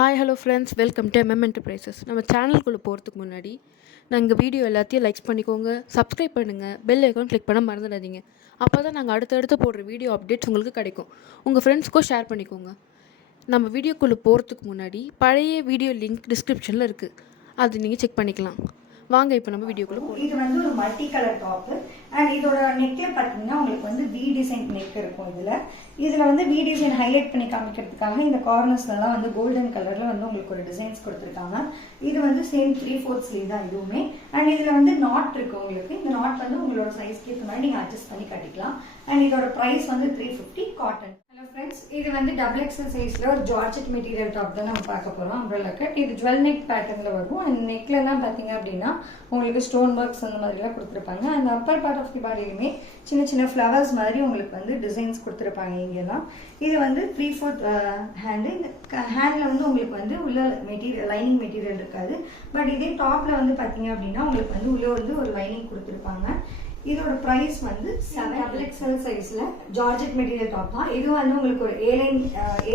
Hi hello friends, welcome to enterprises. நம்ம சேனலுக்குள்ளே போகிறதுக்கு முன்னாடி நாங்கள் வீடியோ எல்லாத்தையும் லைக்ஸ் பண்ணிக்கோங்க, சப்ஸ்கிரைப் பண்ணுங்கள், பெல் ஐக்கான் கிளிக் பண்ண மறந்துடாதீங்க. அப்போ தான் நாங்கள் அடுத்தடுத்து போடுற வீடியோ அப்டேட்ஸ் உங்களுக்கு கிடைக்கும். உங்கள் ஃப்ரெண்ட்ஸ்க்கும் ஷேர் பண்ணிக்கோங்க. நம்ம வீடியோக்குள்ளே போகிறதுக்கு முன்னாடி பழைய வீடியோ லிங்க் டிஸ்கிரிப்ஷனில் இருக்குது, அது நீங்கள் செக் பண்ணிக்கலாம். வாங்க இப்போ நம்ம வீடியோக்குள்ள போறோம். இது வந்து ஒரு மல்டி கலர் டாப் அண்ட் இதோட நெக்ல பாத்தீங்கன்னா உங்களுக்கு வந்து வி டிசைன் நெக் இருக்கும். இதுல வந்து வி டிசைன் ஹைலைட் பண்ணி காமிக்கிறதுக்காக இந்த கார்னர்ஸ்ல எல்லாம் வந்து கோல்டன் கலர்ல வந்து உங்களுக்கு ஒரு டிசைன்ஸ் கொடுத்துருக்காங்க. இது வந்து சேம் 3/4 ஸ்லீவ் தான் இதுவுமே. அண்ட் இதுல வந்து நாட் இருக்கு உங்களுக்கு. இந்த நாட் வந்து உங்களோட சைஸ்க்கு ஏற்ற மாதிரி நீங்க அட்ஜஸ்ட் பண்ணி கட்டிக்கலாம். அண்ட் இதோட பிரைஸ் வந்து 350 காட்டன். ஹலோ ஃப்ரெண்ட்ஸ், இது வந்து டபுள் எக்ஸல் சைஸ்ல ஒரு ஜார்ஜெட் மெட்டீரியல் டாப் தான் நம்ம பார்க்க போறோம். Umbrella cut. இது ஜுவல் நெக் பேட்டர்ன்ல வரும். அண்ட் நெக்ல எல்லாம் பாத்தீங்க அப்படின்னா உங்களுக்கு ஸ்டோன் ஒர்க்ஸ் அந்த மாதிரி எல்லாம் கொடுத்துருப்பாங்க. அந்த அப்பர் பார்ட் ஆஃப் தி பாடியிலுமே சின்ன சின்ன ஃப்ளவர்ஸ் மாதிரி உங்களுக்கு வந்து டிசைன்ஸ் கொடுத்துருப்பாங்க. இங்கெல்லாம் இது வந்து 3/4 ஹேண்டு. இந்த ஹேண்ட்ல வந்து உங்களுக்கு வந்து உள்ள மெட்டீரியல் லைனிங் மெட்டீரியல் இருக்காது. பட் இதே டாப்ல வந்து பாத்தீங்க அப்படின்னா உங்களுக்கு வந்து உள்ள வந்து ஒரு லைனிங் கொடுத்துருப்பாங்க. இதோட பிரைஸ் வந்து 7XL சைஸ்ல ஜார்ஜெட் மெட்டீரியல் டாப் தான். இது வந்து உங்களுக்கு ஒரு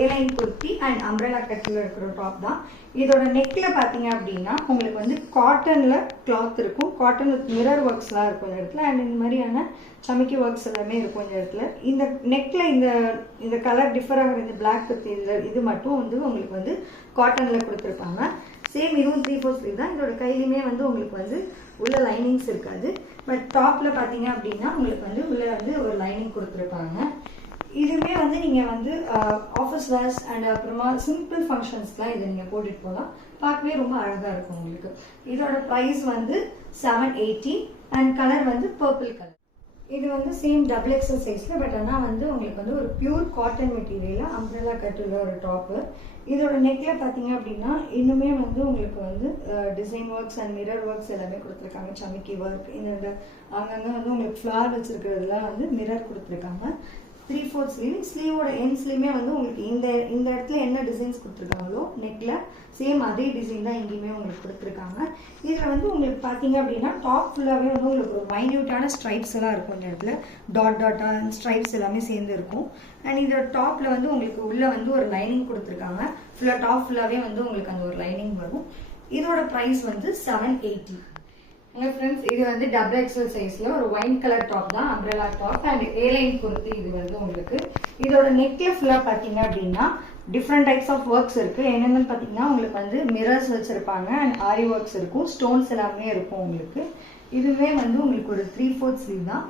ஏலைன் குர்த்தி அண்ட் அம்ப்ரெல்லா கட்ல இருக்கிற டாப் தான். இதோட நெக்ல பாத்தீங்க அப்படின்னா உங்களுக்கு வந்து காட்டன்ல கிளாத் இருக்கும். காட்டன் வித் மிரர் ஒர்க்ஸ் எல்லாம் இருக்கும் இந்த இடத்துல. அண்ட் இந்த மாதிரியான சமிக்கி ஒர்க்ஸ் எல்லாமே இருக்கும் இந்த இடத்துல. இந்த நெக்ல இந்த கலர் டிஃபர் ஆகிற இந்த பிளாக் வித் இது மட்டும் வந்து உங்களுக்கு வந்து காட்டன்ல கொடுத்துருப்பாங்க. சேம் இதுவும் 3/4 ஸ்லீவ் தான். இதோட கையிலுமே வந்து உங்களுக்கு வந்து உள்ள லைனிங்ஸ் இருக்காது. பட் டாப்ல பாத்தீங்க அப்படின்னா உங்களுக்கு வந்து உள்ள வந்து ஒரு லைனிங் கொடுத்துருப்பாங்க. இதுவே வந்து நீங்க வந்து ஆஃபீஸ் வேர்ஸ் அண்ட் அப்புறமா சிம்பிள் ஃபங்க்ஷன்ஸ்லாம் இதை நீங்க போட்டுட்டு போகலாம். பார்க்கவே ரொம்ப அழகா இருக்கும் உங்களுக்கு. இதோட பிரைஸ் வந்து 780 அண்ட் கலர் வந்து பர்பிள் கலர். இது வந்து சேம் டபுள் எக்ஸல் சைஸ்ல. பட் ஆனால் வந்து உங்களுக்கு வந்து ஒரு பியூர் காட்டன் மெட்டீரியல்ல அம்ப்ரெல்லா கட் உள்ள ஒரு டாப்பு. இதோட நெக்ல பாத்தீங்க அப்படின்னா இன்னுமே வந்து உங்களுக்கு வந்து design works and mirror works எல்லாமே கொடுத்துருக்காங்க. சமிக்கி ஒர்க் இந்த அங்கங்க வந்து உங்களுக்கு ஃபிளார் வச்சிருக்கிறதுலாம் வந்து மிரர் கொடுத்துருக்காங்க. 3/4 ஸ்லீவ். ஸ்லீவோட எண்ட்ஸ்லயுமே வந்து உங்களுக்கு இந்த இடத்துல என்ன டிசைன்ஸ் கொடுத்துருக்காங்களோ நெக்ல சேம் அதே டிசைன் தான் இங்கேயுமே உங்களுக்கு கொடுத்துருக்காங்க. இதுல வந்து உங்களுக்கு பாத்தீங்க அப்படின்னா டாப் ஃபுல்லாவே வந்து உங்களுக்கு ஒரு மைன்யூட்டான ஸ்ட்ரைப்ஸ் எல்லாம் இருக்கும். இந்த இடத்துல டாட்டா ஸ்ட்ரைப்ஸ் எல்லாமே சேர்ந்து இருக்கும். அண்ட் இந்த டாப்ல வந்து உங்களுக்கு உள்ள வந்து ஒரு லைனிங் கொடுத்துருக்காங்க. ஃபுல்லா டாப் ஃபுல்லாவே வந்து உங்களுக்கு அந்த ஒரு லைனிங் வரும். இதோட பிரைஸ் வந்து 780. ஹலோ ஃப்ரெண்ட்ஸ், இது வந்து டபுள் எக்ஸல் சைஸ்ல ஒரு ஒயின் கலர் டாப் தான், umbrella top and airline kurti. இது வந்து உங்களுக்கு இதோட நெக்ல ஃபுல்லா பாத்தீங்க அப்படின்னா டிஃப்ரெண்ட் டைப்ஸ் ஆஃப் ஒர்க்ஸ் இருக்கு. என்னென்னு பாத்தீங்கன்னா உங்களுக்கு வந்து மிரர்ஸ் வச்சிருப்பாங்க அண்ட் ஆரி ஒர்க்ஸ் இருக்கும். ஸ்டோன்ஸ் எல்லாமே இருக்கும் உங்களுக்கு. இதுவே வந்து உங்களுக்கு ஒரு 3/4 ஸ்லீவ் தான்.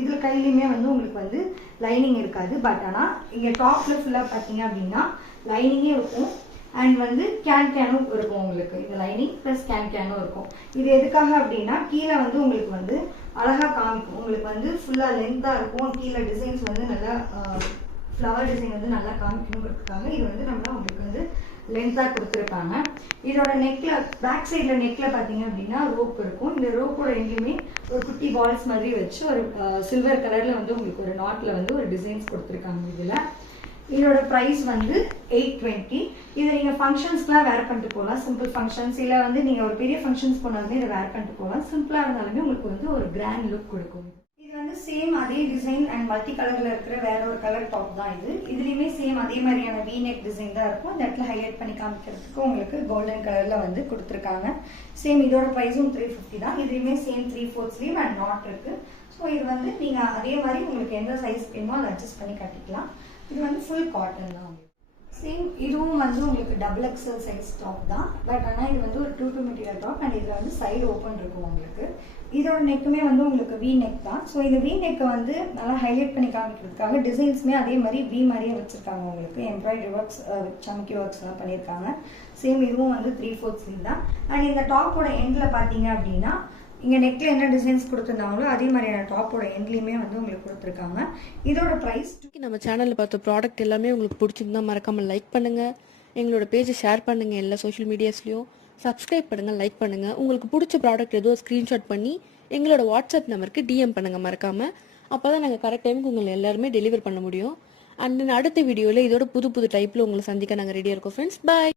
இதுல கையிலுமே வந்து உங்களுக்கு வந்து லைனிங் இருக்காது. பட் ஆனா இங்க டாப்ல ஃபுல்லா பாத்தீங்க அப்படின்னா லைனிங்கே இருக்கும். அண்ட் வந்து கேனும் இருக்கும் உங்களுக்கு. இந்த லைனிங் பிளஸ் கேனும் இருக்கும். இது எதுக்காக அப்படின்னா கீழே வந்து உங்களுக்கு வந்து அழகா காமிக்கும். உங்களுக்கு வந்து ஃபுல்லா லென்த்தா இருக்கும். கீழே டிசைன்ஸ் வந்து நல்லா ஃப்ளவர் டிசைன் வந்து நல்லா காமிக்கணுங்கிறதுக்காக இது வந்து நம்ம உங்களுக்கு வந்து லென்த்தா கொடுத்துருக்காங்க. இதோட நெக்ல பேக் சைட்ல நெக்ல பாத்தீங்க அப்படின்னா ரோப் இருக்கும். இந்த ரோப்போட எங்கேயுமே ஒரு குட்டி பால்ஸ் மாதிரி வச்சு ஒரு சில்வர் கலர்ல வந்து உங்களுக்கு ஒரு நாட்ல வந்து ஒரு டிசைன்ஸ் கொடுத்துருக்காங்க. இதோட பிரைஸ் வந்து 820. இதை நீங்க ஃபங்க்ஷன்ஸ்க்குலாம் வேர் பண்ணிட்டு போகலாம். சிம்பிள் ஃபங்க்ஷன்ஸ் இல்ல வந்து நீங்க ஒரு பெரிய ஃபங்க்ஷன்ஸ் போனாலுமே இதை வேர் பண்ணிட்டு போகலாம். சிம்பிளா இருந்தாலுமே உங்களுக்கு வந்து ஒரு கிராண்ட் லுக் கொடுக்கும். இது வந்து சேம் அதே டிசைன் அண்ட் மல்டி கலர்ல இருக்கிற வேற ஒரு கலர் டாப் தான் இது. இதுலயுமே சேம் அதே மாதிரியான வி நெக் டிசைன் தான் இருக்கும். இந்த இடத்துல ஹைலைட் பண்ணி காமிக்கிறதுக்கு உங்களுக்கு கோல்டன் கலர்ல வந்து கொடுத்துருக்காங்க. சேம் இதோட பிரைஸும் 350 தான். இதுலயுமே சேம் 3/4 ஸ்லீவ் அண்ட் நாட் இருக்கு. ஸோ இது வந்து நீங்க அதே மாதிரி உங்களுக்கு எந்த சைஸ் வேணுமோ அதை அட்ஜஸ்ட் பண்ணி கட்டிக்கலாம். இது வந்து ஃபுல் காட்டன் தான். சேம் இதுவும் வந்து உங்களுக்கு டபுள் எக்ஸல் சைஸ் டாப் தான். பட் ஆனால் இது வந்து ஒரு 2/2 மெட்டீரியல் டாப் அண்ட் இதில் வந்து சைடு ஓப்பன் இருக்கும் உங்களுக்கு. இதோட நெக்குமே வந்து உங்களுக்கு வி நெக் தான். ஸோ இந்த வி நெக்கை வந்து நல்லா ஹைலைட் பண்ணி காமிக்கிறதுக்காக டிசைன்ஸுமே அதே மாதிரி வி மாதிரியே வச்சிருக்காங்க உங்களுக்கு. எம்ப்ராய்டரி ஒர்க்ஸ் சமிக்கி ஒர்க்ஸ் எல்லாம் பண்ணியிருக்காங்க. சேம் இதுவும் வந்து 3/4 ஸ்லீவ் தான். அண்ட் இந்த டாப்போட எண்டில் பார்த்தீங்க அப்படின்னா இங்கே நெக்ல என்ன டிசைன்ஸ் கொடுத்துருந்தாங்களோ அதே மாதிரியான டாப்போட எண்ட்லையுமே வந்து உங்களுக்கு கொடுத்துருக்காங்க. இதோட ப்ரைஸ். நம்ம சேனலில் பார்த்த ப்ராடக்ட் எல்லாமே உங்களுக்கு பிடிச்சிருந்தா மறக்காமல் லைக் பண்ணுங்கள். எங்களோட பேஜை ஷேர் பண்ணுங்கள். எல்லா சோஷியல் மீடியாஸ்லையும் சப்ஸ்கிரைப் பண்ணுங்கள், லைக் பண்ணுங்கள். உங்களுக்கு பிடிச்ச ப்ராடக்ட் ஏதோ ஸ்க்ரீன்ஷாட் பண்ணி எங்களோட வாட்ஸ்அப் நம்பருக்கு டிஎம் பண்ணுங்கள் மறக்காமல். அப்போ தான் நாங்கள் கரெக்ட் டைமுக்கு உங்களை எல்லாருமே டெலிவர் பண்ண முடியும். அண்ட் அடுத்த வீடியோவில் இதோட புது டைப்பில் உங்களை சந்திக்க நாங்கள் ரெடியாக இருக்கோம் ஃப்ரெண்ட்ஸ். பாய்.